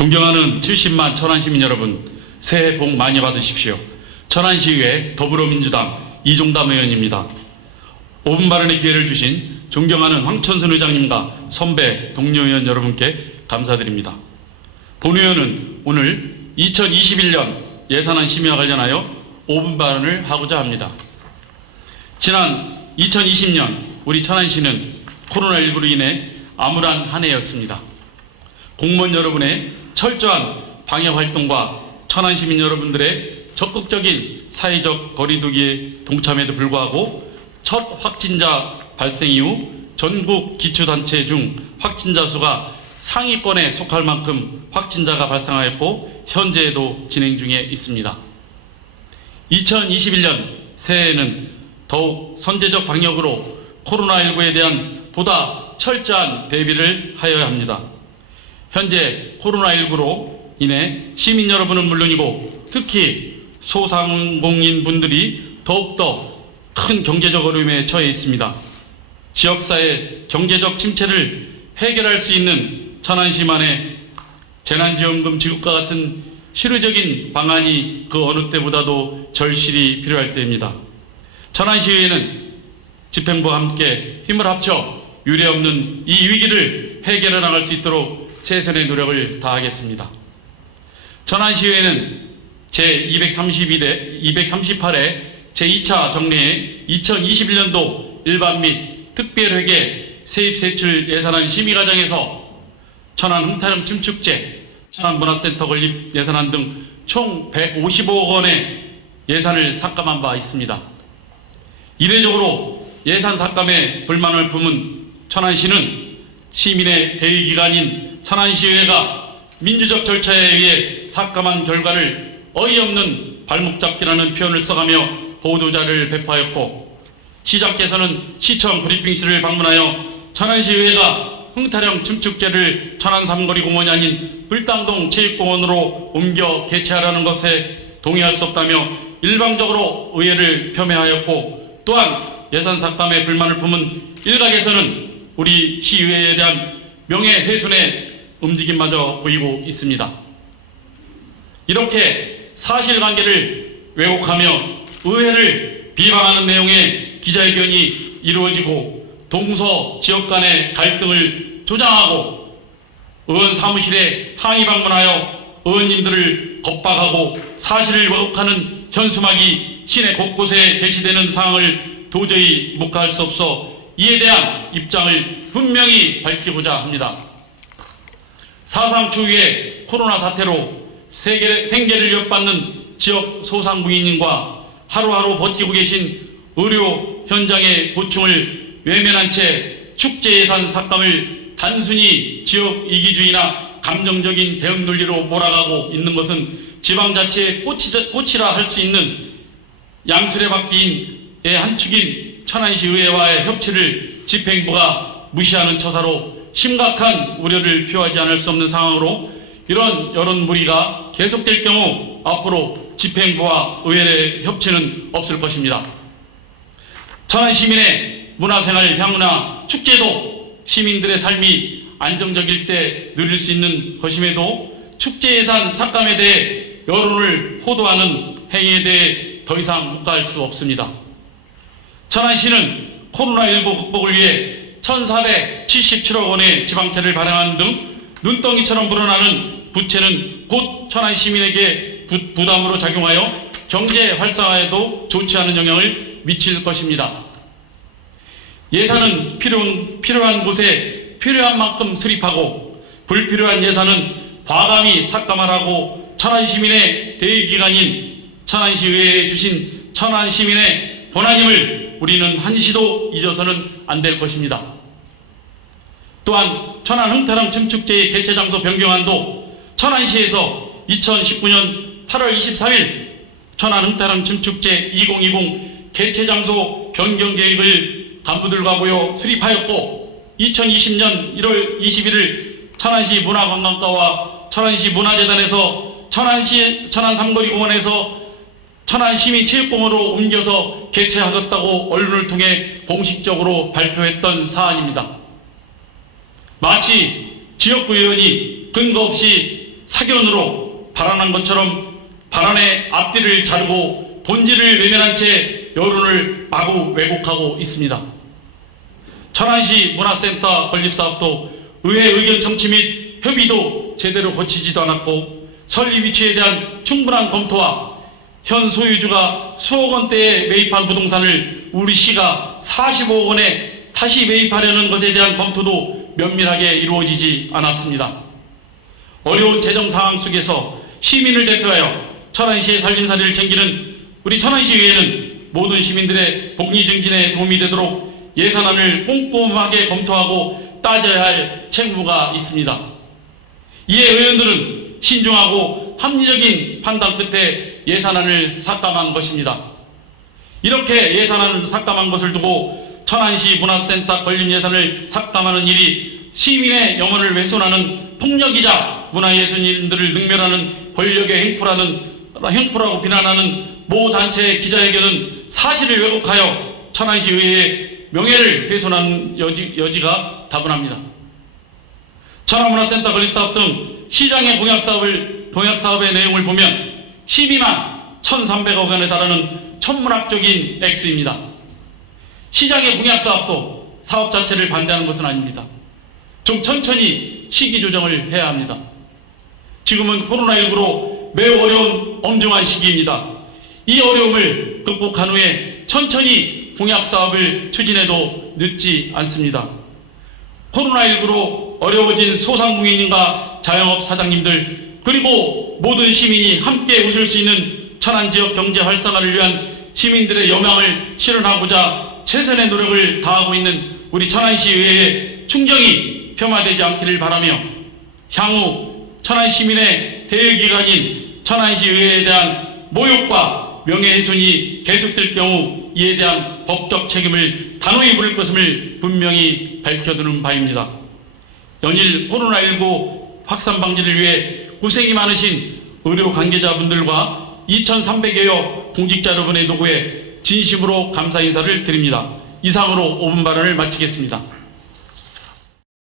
존경하는 70만 천안시민 여러분, 새해 복 많이 받으십시오. 천안시의회 더불어민주당 이종담 의원입니다. 5분 발언의 기회를 주신 존경하는 황천순 의장님과 선배 동료 의원 여러분께 감사드립니다. 본 의원은 오늘 2021년 예산안 심의와 관련하여 5분 발언을 하고자 합니다. 지난 2020년 우리 천안시는 코로나19로 인해 암울한 한 해였습니다. 공무원 여러분의 철저한 방역활동과 천안시민 여러분들의 적극적인 사회적 거리두기에 동참에도 불구하고 첫 확진자 발생 이후 전국 기초단체 중 확진자 수가 상위권에 속할 만큼 확진자가 발생하였고 현재에도 진행 중에 있습니다. 2021년 새해에는 더욱 선제적 방역으로 코로나19에 대한 보다 철저한 대비를 하여야 합니다. 현재 코로나19로 인해 시민 여러분은 물론이고 특히 소상공인 분들이 더욱더 큰 경제적 어려움에 처해 있습니다. 지역사회 경제적 침체를 해결할 수 있는 천안시만의 재난지원금 지급과 같은 실효적인 방안이 그 어느 때보다도 절실히 필요할 때입니다. 천안시의회는 집행부와 함께 힘을 합쳐 유례없는 이 위기를 해결해 나갈 수 있도록 최선의 노력을 다하겠습니다. 천안시의회는 제238회 제2차 정례에 2021년도 일반 및 특별회계 세입세출 예산안 심의 과정에서 천안 흥타령 춤축제, 천안문화센터 건립 예산안 등 총 155억 원의 예산을 삭감한 바 있습니다. 이례적으로 예산 삭감에 불만을 품은 천안시는 시민의 대의기관인 천안시의회가 민주적 절차에 의해 삭감한 결과를 어이없는 발목잡기라는 표현을 써가며 보도자를 배포하였고, 시장께서는 시청 브리핑실을 방문하여 천안시의회가 흥타령 춤축제를 천안 삼거리 공원이 아닌 불당동 체육공원으로 옮겨 개최하라는 것에 동의할 수 없다며 일방적으로 의회를 폄훼하였고, 또한 예산 삭감에 불만을 품은 일각에서는 우리 시의회에 대한 명예훼손의 움직임마저 보이고 있습니다. 이렇게 사실관계를 왜곡하며 의회를 비방하는 내용의 기자회견이 이루어지고 동서 지역 간의 갈등을 조장하고 의원 사무실에 항의 방문하여 의원님들을 겁박하고 사실을 왜곡하는 현수막이 시내 곳곳에 게시되는 상황을 도저히 묵과할 수 없어 이에 대한 입장을 분명히 밝히고자 합니다. 사상 초유의 코로나 사태로 생계를 위협받는 지역 소상공인님과 하루하루 버티고 계신 의료 현장의 고충을 외면한 채 축제 예산 삭감을 단순히 지역 이기주의나 감정적인 대응 논리로 몰아가고 있는 것은 지방자치의 꽃이라 할 수 있는 양수레바퀴의 한 축인 천안시의회와의 협치를 집행부가 무시하는 처사로 심각한 우려를 표하지 않을 수 없는 상황으로 이런 여론몰이가 계속될 경우 앞으로 집행부와 의회의 협치는 없을 것입니다. 천안 시민의 문화생활 향유나 축제도 시민들의 삶이 안정적일 때 누릴 수 있는 것임에도 축제 예산 삭감에 대해 여론을 호도하는 행위에 대해 더 이상 묵과할 수 없습니다. 천안시는 코로나19 극복을 위해 1,477억 원의 지방채를 발행하는 등 눈덩이처럼 불어나는 부채는 곧 천안 시민에게 부담으로 작용하여 경제 활성화에도 좋지 않은 영향을 미칠 것입니다. 예산은 필요한 곳에 필요한 만큼 수립하고 불필요한 예산은 과감히 삭감하라고 천안 시민의 대의기관인 천안시의회에 주신 천안 시민의 권한임을 우리는 한시도 잊어서는 안 될 것입니다. 또한 천안 흥타령 춤축제의 개최 장소 변경안도 천안시에서 2019년 8월 23일 천안 흥타령 춤축제 2020 개최 장소 변경 계획을 간부들과 모여 수립하였고, 2020년 1월 21일 천안시 문화관광과와 천안시 문화재단에서 천안 삼거리 공원에서 천안시민체육공원으로 옮겨서 개최하겠다고 언론을 통해 공식적으로 발표했던 사안입니다. 마치 지역구 의원이 근거 없이 사견으로 발언한 것처럼 발언의 앞뒤를 자르고 본질을 외면한 채 여론을 마구 왜곡하고 있습니다. 천안시 문화센터 건립사업도 의회 의견 청취 및 협의도 제대로 거치지도 않았고 설립 위치에 대한 충분한 검토와 현 소유주가 수억 원대에 매입한 부동산을 우리 시가 45억 원에 다시 매입하려는 것에 대한 검토도 면밀하게 이루어지지 않았습니다. 어려운 재정 상황 속에서 시민을 대표하여 천안시의 살림살이를 챙기는 우리 천안시의회는 모든 시민들의 복리 증진에 도움이 되도록 예산안을 꼼꼼하게 검토하고 따져야 할 책무가 있습니다. 이에 의원들은 신중하고 합리적인 판단 끝에 예산안을 삭감한 것입니다. 이렇게 예산안을 삭감한 것을 두고 천안시 문화센터 건립 예산을 삭감하는 일이 시민의 영혼을 훼손하는 폭력이자 문화예술인들을 능멸하는 권력의 행포라고 비난하는 모 단체의 기자회견은 사실을 왜곡하여 천안시 의회의 명예를 훼손하는 여지가 다분합니다. 천안문화센터 건립사업 등 시장의 공약사업의 내용을 보면 12만 1,300억 원에 달하는 천문학적인 액수입니다. 시장의 공약사업도 사업 자체를 반대하는 것은 아닙니다. 좀 천천히 시기 조정을 해야 합니다. 지금은 코로나19로 매우 어려운 엄중한 시기입니다. 이 어려움을 극복한 후에 천천히 공약사업을 추진해도 늦지 않습니다. 코로나19로 어려워진 소상공인과 자영업 사장님들 그리고 모든 시민이 함께 웃을 수 있는 천안지역 경제 활성화를 위한 시민들의 여망을 실현하고자 최선의 노력을 다하고 있는 우리 천안시의회의 충정이 폄하되지 않기를 바라며 향후 천안시민의 대의기관인 천안시의회에 대한 모욕과 명예훼손이 계속될 경우 이에 대한 법적 책임을 단호히 물을 것을 분명히 밝혀두는 바입니다. 연일 코로나19 확산 방지를 위해 고생이 많으신 의료 관계자분들과 2,300여여 공직자 여러분의 노고에 진심으로 감사 인사를 드립니다. 이상으로 5분 발언을 마치겠습니다.